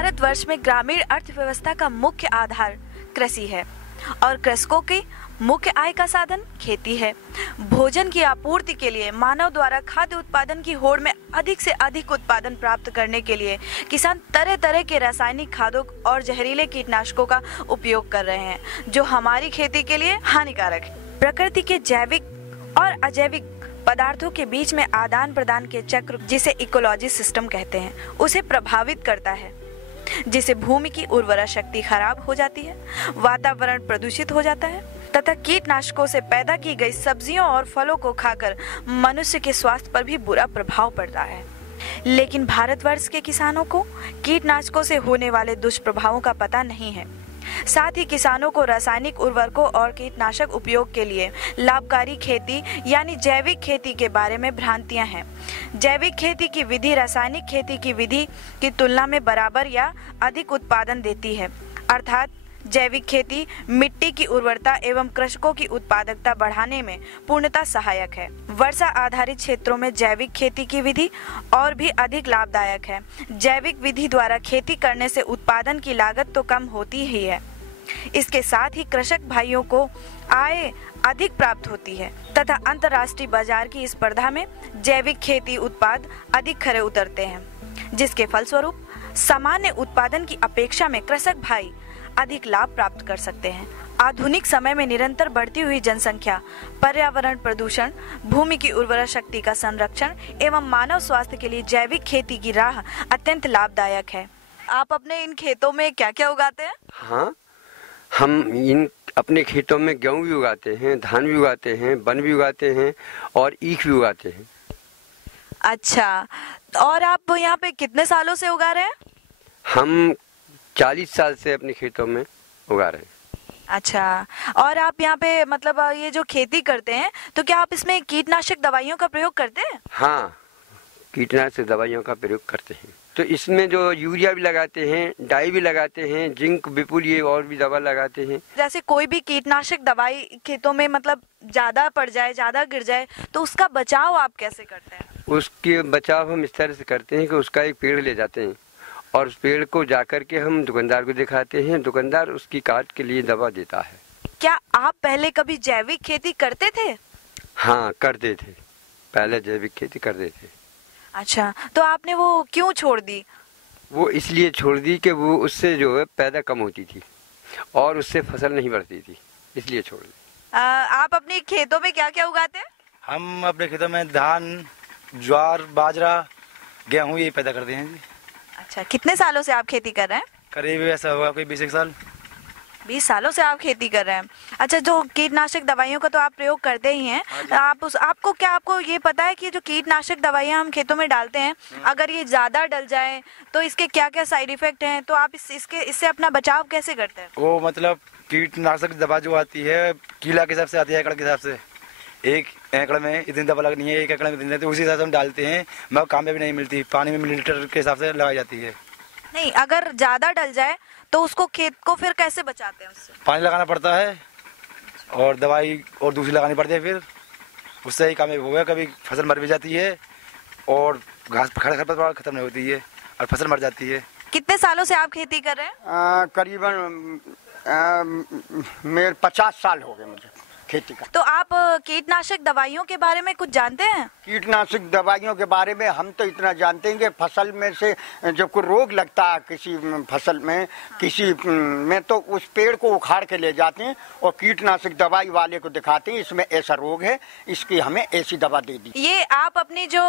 भारतवर्ष में ग्रामीण अर्थव्यवस्था का मुख्य आधार कृषि है और कृषकों की मुख्य आय का साधन खेती है। भोजन की आपूर्ति के लिए मानव द्वारा खाद्य उत्पादन की होड़ में अधिक से अधिक उत्पादन प्राप्त करने के लिए किसान तरह तरह के रासायनिक खादों और जहरीले कीटनाशकों का उपयोग कर रहे हैं, जो हमारी खेती के लिए हानिकारक है। प्रकृति के जैविक और अजैविक पदार्थों के बीच में आदान प्रदान के चक्र, जिसे इकोलॉजी सिस्टम कहते हैं, उसे प्रभावित करता है, जिससे भूमि की उर्वरा शक्ति खराब हो जाती है, वातावरण प्रदूषित हो जाता है तथा कीटनाशकों से पैदा की गई सब्जियों और फलों को खाकर मनुष्य के स्वास्थ्य पर भी बुरा प्रभाव पड़ता है। लेकिन भारतवर्ष के किसानों को कीटनाशकों से होने वाले दुष्प्रभावों का पता नहीं है। साथ ही किसानों को रासायनिक उर्वरकों और कीटनाशक उपयोग के लिए लाभकारी खेती यानी जैविक खेती के बारे में भ्रांतियां हैं। जैविक खेती की विधि रासायनिक खेती की विधि की तुलना में बराबर या अधिक उत्पादन देती है, अर्थात जैविक खेती मिट्टी की उर्वरता एवं कृषकों की उत्पादकता बढ़ाने में पूर्णतः सहायक है। वर्षा आधारित क्षेत्रों में जैविक खेती की विधि और भी अधिक लाभदायक है। जैविक विधि द्वारा खेती करने से उत्पादन की लागत तो कम होती ही है, इसके साथ ही कृषक भाइयों को आय अधिक प्राप्त होती है तथा अंतर्राष्ट्रीय बाजार की स्पर्धा में जैविक खेती उत्पाद अधिक खरे उतरते हैं, जिसके फलस्वरूप सामान्य उत्पादन की अपेक्षा में कृषक भाई अधिक लाभ प्राप्त कर सकते हैं। आधुनिक समय में निरंतर बढ़ती हुई जनसंख्या, पर्यावरण प्रदूषण, भूमि की उर्वरा शक्ति का संरक्षण एवं मानव स्वास्थ्य के लिए जैविक खेती की राह अत्यंत लाभदायक है। आप अपने इन खेतों में क्या क्या उगाते हैं? हाँ, हम इन अपने खेतों में गेहूँ भी उगाते हैं, धान भी उगाते हैं, वन भी उगाते हैं और ईख भी उगाते हैं। अच्छा, और आप यहाँ पे कितने सालों से उगा रहे हैं? हम 40 साल से अपने खेतों में उगा रहे हैं। अच्छा, और आप यहाँ पे मतलब ये जो खेती करते हैं तो क्या आप इसमें कीटनाशक दवाइयों का प्रयोग करते हैं? हाँ, कीटनाशक दवाइयों का प्रयोग करते हैं। तो इसमें जो यूरिया भी लगाते हैं, डाई भी लगाते हैं, जिंक विपुल ये और भी दवा लगाते हैं। जैसे कोई भी कीटनाशक दवाई खेतों में मतलब ज्यादा पड़ जाए, ज्यादा गिर जाए, तो उसका बचाव आप कैसे करते हैं? उसके बचाव हम इस तरह से करते हैं कि उसका एक पेड़ ले जाते हैं और उस पेड़ को जाकर के हम दुकानदार को दिखाते हैं, दुकानदार उसकी काट के लिए दवा देता है। क्या आप पहले कभी जैविक खेती करते थे? हाँ, करते थे, पहले जैविक खेती करते थे। अच्छा, तो आपने वो क्यों छोड़ दी? वो इसलिए छोड़ दी कि वो उससे जो है पैदा कम होती थी और उससे फसल नहीं बढ़ती थी, इसलिए छोड़ दी। आप अपने खेतों में क्या क्या उगाते हैं? हम अपने खेतों में धान, ज्वार, बाजरा, गेहूँ ये पैदा करते हैं जी। अच्छा, कितने सालों से आप खेती कर रहे हैं? करीब ऐसा होगा कोई 20 साल। 20 सालों से आप खेती कर रहे हैं। अच्छा, जो कीटनाशक दवाइयों का तो आप प्रयोग करते ही हैं, आपको ये पता है कि जो कीटनाशक दवाइयाँ हम खेतों में डालते हैं, अगर ये ज़्यादा डल जाए तो इसके क्या क्या साइड इफेक्ट हैं, तो आप इससे अपना बचाव कैसे करते हैं? वो मतलब कीटनाशक दवा जो आती है किला के हिसाब से आती है, एकड़ के हिसाब से। 1 एकड़ में इतनी दवा लगनी है, 1 एकड़ में इतनी, तो उसी हिसाब से हम डालते हैं। मगर काम में भी नहीं मिलती, पानी में मिलीलीटर के हिसाब से लगाई जाती है। नहीं, अगर ज़्यादा डल जाए तो उसको खेत को फिर कैसे बचाते हैं उससे? पानी लगाना पड़ता है और दवाई और दूसरी लगानी पड़ती है, फिर उससे ही काम हो गया। कभी फसल मर भी जाती है और घास खरपतवार खत्म नहीं होती है और फसल मर जाती है। कितने सालों से आप खेती कर रहे हैं? करीबन मेरे 50 साल हो गए मुझे खेती का। तो आप कीटनाशक दवाइयों के बारे में कुछ जानते हैं? कीटनाशक दवाइयों के बारे में हम तो इतना जानते हैं कि फसल में से जब कोई रोग लगता है किसी फसल में, किसी में, तो उस पेड़ को उखाड़ के ले जाते हैं और कीटनाशक दवाई वाले को दिखाते हैं, इसमें ऐसा रोग है, इसकी हमें ऐसी दवा दे दी। ये आप अपनी जो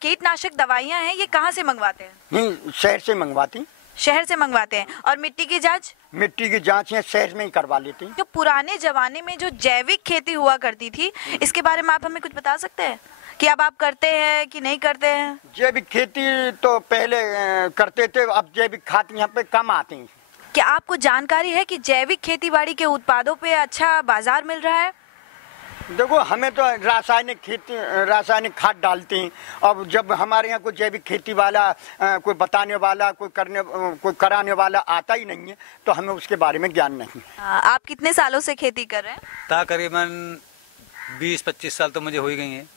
कीटनाशक दवाइयाँ हैं ये कहाँ से मंगवाते हैं? नहीं, शहर से मंगवाती। शहर से मंगवाते हैं। और मिट्टी की जांच? मिट्टी की जांच है शहर में ही करवा लेते हैं। जो पुराने जमाने में जो जैविक खेती हुआ करती थी, इसके बारे में आप हमें कुछ बता सकते हैं कि अब आप करते हैं कि नहीं करते हैं? जैविक खेती तो पहले करते थे, अब जैविक खाद यहाँ पे कम आते हैं। क्या आपको जानकारी है कि जैविक खेतीबाड़ी के उत्पादों पे अच्छा बाजार मिल रहा है? देखो, हमें तो रासायनिक खाद डालते हैं। अब जब हमारे यहाँ कोई जैविक खेती वाला कोई बताने वाला कोई कराने वाला आता ही नहीं है, तो हमें उसके बारे में ज्ञान नहीं है। आप कितने सालों से खेती कर रहे हैं? तकरीबन 20-25 साल तो मुझे हो ही गई हैं।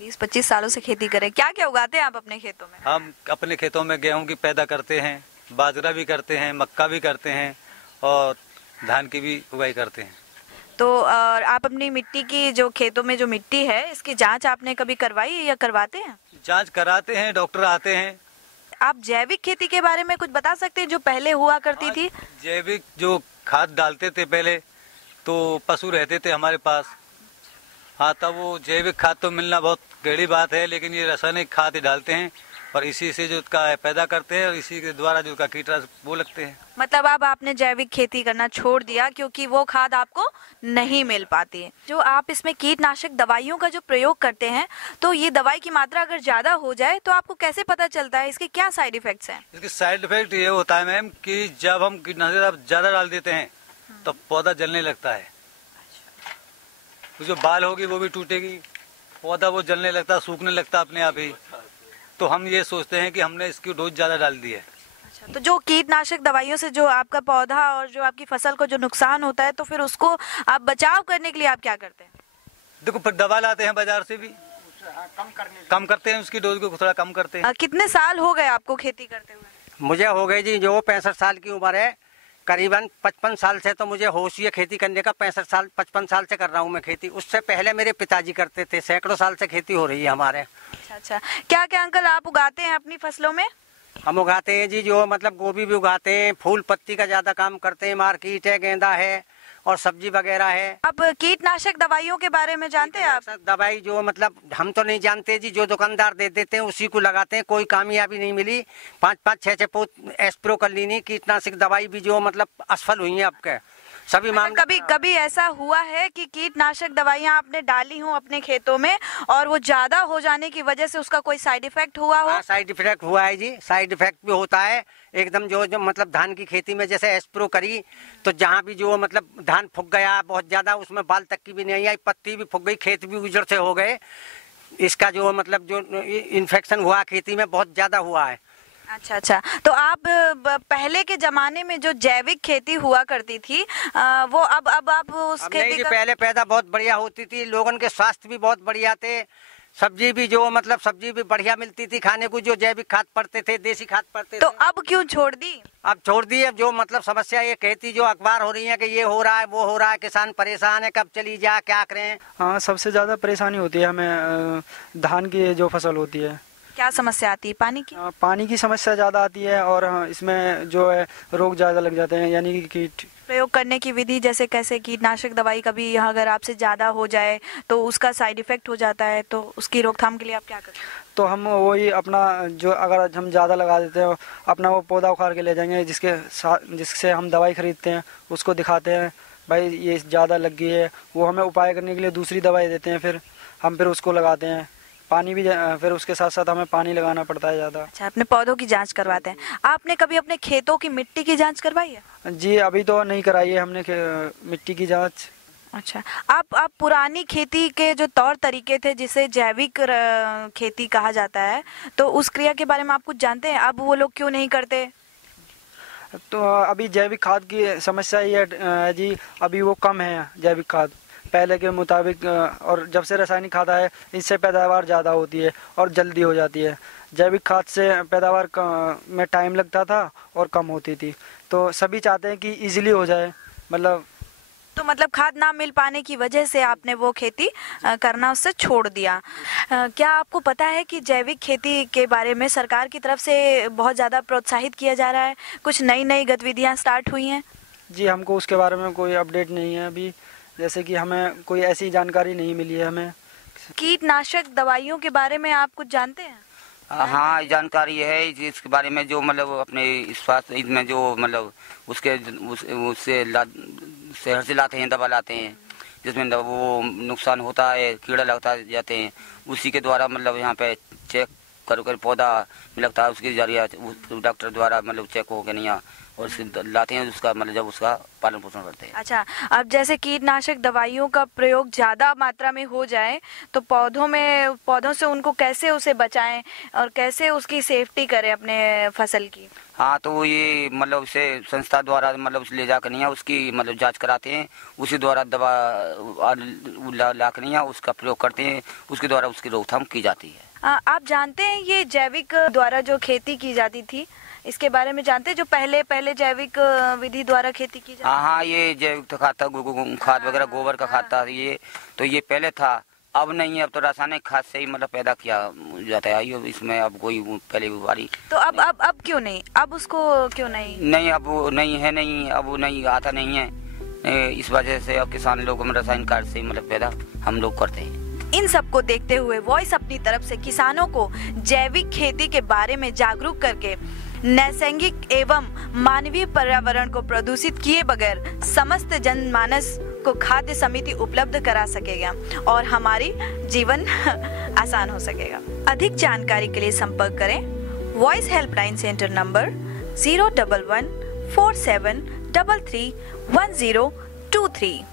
20-25 सालों से खेती करें। क्या क्या उगाते हैं आप अपने खेतों में? हम अपने खेतों में गेहूं की पैदा करते हैं, बाजरा भी करते हैं, मक्का भी करते हैं और धान की भी उगाई करते हैं। तो आप अपनी मिट्टी की जो खेतों में जो मिट्टी है इसकी जांच आपने कभी करवाई है या करवाते हैं? जांच कराते हैं, डॉक्टर आते हैं। आप जैविक खेती के बारे में कुछ बता सकते हैं जो पहले हुआ करती थी? जैविक जो खाद डालते थे पहले, तो पशु रहते थे हमारे पास। हाँ, तब वो जैविक खाद तो मिलना बहुत गहरी बात है, लेकिन ये रासायनिक खाद ही डालते हैं और इसी से जो उसका पैदा करते हैं और इसी के द्वारा जो उसका कीटनाशक वो लगते हैं। मतलब अब आपने जैविक खेती करना छोड़ दिया क्योंकि वो खाद आपको नहीं मिल पाती है। जो आप इसमें कीटनाशक दवाइयों का जो प्रयोग करते हैं, तो ये दवाई की मात्रा अगर ज्यादा हो जाए तो आपको कैसे पता चलता है? इसके क्या साइड इफेक्ट्स हैं? इसके साइड इफेक्ट ये होता है मैम कि जब हम कीटनाशक ज्यादा डाल देते हैं तो पौधा जलने लगता है। जो बाल होगी वो भी टूटेगी, पौधा वो जलने लगता है, सूखने लगता है अपने आप ही। तो हम ये सोचते हैं कि हमने इसकी डोज ज्यादा डाल दी है। अच्छा, तो जो कीटनाशक दवाइयों से जो आपका पौधा और जो आपकी फसल को जो नुकसान होता है, तो फिर उसको आप बचाव करने के लिए आप क्या करते हैं? देखो, फिर दवा लाते हैं बाजार से भी, कम करते हैं उसकी डोज को, थोड़ा कम करते हैं। कितने साल हो गए आपको खेती करते हुए? मुझे हो गई जी, जो 65 साल की उम्र है, करीबन 55 साल से तो मुझे होश ही है खेती करने का। 55 साल से कर रहा हूँ मैं खेती। उससे पहले मेरे पिताजी करते थे। सैकड़ों साल से खेती हो रही है हमारे। अच्छा, क्या क्या अंकल आप उगाते हैं अपनी फसलों में? हम उगाते हैं जी, जो मतलब गोभी भी उगाते हैं, फूल पत्ती का ज्यादा काम करते हैं, मार्केट है, गेंदा है और सब्जी वगैरह है। आप कीटनाशक दवाइयों के बारे में जानते हैं? आप दवाई जो मतलब हम तो नहीं जानते जी, जो दुकानदार दे देते हैं उसी को लगाते हैं। कोई कामयाबी नहीं मिली। 5-5, 6-6 पोत एस्प्रो कर ली, कीटनाशक दवाई भी जो मतलब असफल हुई है आपके सभी मामले। कभी ऐसा हुआ है कि कीटनाशक दवाइयां आपने डाली हो अपने खेतों में और वो ज्यादा हो जाने की वजह से उसका कोई साइड इफेक्ट हुआ हो? साइड इफेक्ट हुआ है जी, साइड इफेक्ट भी होता है एकदम। जो मतलब धान की खेती में जैसे एस्प्रो करी तो जहाँ भी जो मतलब धान फूक गया बहुत ज्यादा, उसमें बाल तक की भी नहीं आई, पत्ती भी फूक गई, खेत भी उजड़ से हो गए। इसका जो मतलब जो इन्फेक्शन हुआ खेती में बहुत ज्यादा हुआ है। अच्छा, तो आप पहले के जमाने में जो जैविक खेती हुआ करती थी, वो अब आप उस खेती का... पहले पैदा बहुत बढ़िया होती थी, लोगों के स्वास्थ्य भी बहुत बढ़िया थे, सब्जी भी जो मतलब सब्जी भी बढ़िया मिलती थी खाने को। जो जैविक खाद पड़ते थे, देसी खाद पड़ते थे। तो अब क्यों छोड़ दी? अब छोड़ दी। अब जो मतलब समस्या ये कहती जो अखबार हो रही है कि ये हो रहा है, वो हो रहा है, किसान परेशान है, कब चली जा, क्या करें। हाँ, सबसे ज्यादा परेशानी होती है हमें धान की जो फसल होती है। क्या समस्या आती है? पानी की? पानी की समस्या ज्यादा आती है और इसमें जो है रोग ज्यादा लग जाते हैं, यानी कि कीट। प्रयोग करने की विधि जैसे कैसे? कीटनाशक दवाई कभी यहाँ अगर आपसे ज्यादा हो जाए तो उसका साइड इफेक्ट हो जाता है, तो उसकी रोकथाम के लिए आप क्या करते हैं? तो हम वही अपना जो अगर हम ज़्यादा लगा देते हैं, अपना वो पौधा उखाड़ के ले जाएंगे, जिससे हम दवाई खरीदते हैं, उसको दिखाते हैं भाई ये ज़्यादा लग गई है। वो हमें उपाय करने के लिए दूसरी दवाई देते हैं, फिर हम उसको लगाते हैं। पानी भी फिर उसके साथ साथ हमें पानी लगाना पड़ता है ज़्यादा। अच्छा, अपने पौधों की जांच करवाते हैं। आपने कभी अपने खेतों की मिट्टी की जांच करवाई है? जी, अभी तो नहीं कराई है हमने मिट्टी की जांच। अच्छा, आप पुरानी खेती के जो तौर तरीके थे जिसे जैविक खेती कहा जाता है, तो उस क्रिया के बारे में आप कुछ जानते हैं? अब वो लोग क्यों नहीं करते? तो अभी जैविक खाद की समस्या ये है जी, अभी वो कम है जैविक खाद पहले के मुताबिक। और जब से रासायनिक खाद आए, इससे पैदावार ज़्यादा होती है और जल्दी हो जाती है। जैविक खाद से पैदावार में टाइम लगता था और कम होती थी। तो सभी चाहते हैं कि इजीली हो जाए, मतलब खाद ना मिल पाने की वजह से आपने वो खेती करना उससे छोड़ दिया। क्या आपको पता है कि जैविक खेती के बारे में सरकार की तरफ से बहुत ज़्यादा प्रोत्साहित किया जा रहा है? कुछ नई गतिविधियाँ स्टार्ट हुई हैं? जी, हमको उसके बारे में कोई अपडेट नहीं है अभी, जैसे कि हमें कोई ऐसी जानकारी नहीं मिली है हमें। कीटनाशक दवाइयों के बारे में आप कुछ जानते हैं? हाँ, जानकारी है जिसके बारे में जो मतलब अपने स्वास्थ्य में जो मतलब उसके उससे शहर से लाते हैं, दवा लाते हैं, जिसमें वो नुकसान होता है, कीड़ा लगता जाते हैं, उसी के द्वारा मतलब यहाँ पे चेक कर पौधा लगता है, उसके जरिए डॉक्टर द्वारा मतलब चेक हो के नहीं और लाते हैं उसका मतलब जब उसका पालन पोषण करते हैं। अच्छा, अब जैसे कीटनाशक दवाइयों का प्रयोग ज़्यादा मात्रा में हो जाए तो पौधों से उनको कैसे उसे बचाएं और कैसे उसकी सेफ्टी करें अपने फसल की? हाँ, तो ये मतलब उसे संस्था द्वारा मतलब ले जाकर नहीं उसकी मतलब जांच कराते हैं, उसी द्वारा दवा ला कर नहीं उसका प्रयोग करते हैं, उसके द्वारा उसकी रोकथाम की जाती है। आप जानते हैं ये जैविक द्वारा जो खेती की जाती थी, इसके बारे में जानते हैं, जो पहले जैविक विधि द्वारा खेती की जाती? हाँ, ये जैविक खाद था, खाद वगैरह गोबर का खाद था, ये पहले था, अब नहीं है। अब तो रासायनिक खाद से ही मतलब पैदा किया जाता है। ये इसमें अब कोई पहले बारी तो अब क्यों नहीं, अब उसको क्यों नहीं? अब वो नहीं है, अब वो नहीं आता नहीं है। इस वजह से अब किसान लोग रासायनिक खाद से मतलब पैदा हम लोग करते हैं। इन सब को देखते हुए वॉइस अपनी तरफ से किसानों को जैविक खेती के बारे में जागरूक करके नैसर्गिक एवं मानवीय पर्यावरण को प्रदूषित किए बगैर समस्त जनमानस को खाद्य समिति उपलब्ध करा सकेगा और हमारी जीवन आसान हो सकेगा। अधिक जानकारी के लिए संपर्क करें वॉइस हेल्पलाइन सेंटर नंबर 01147331023।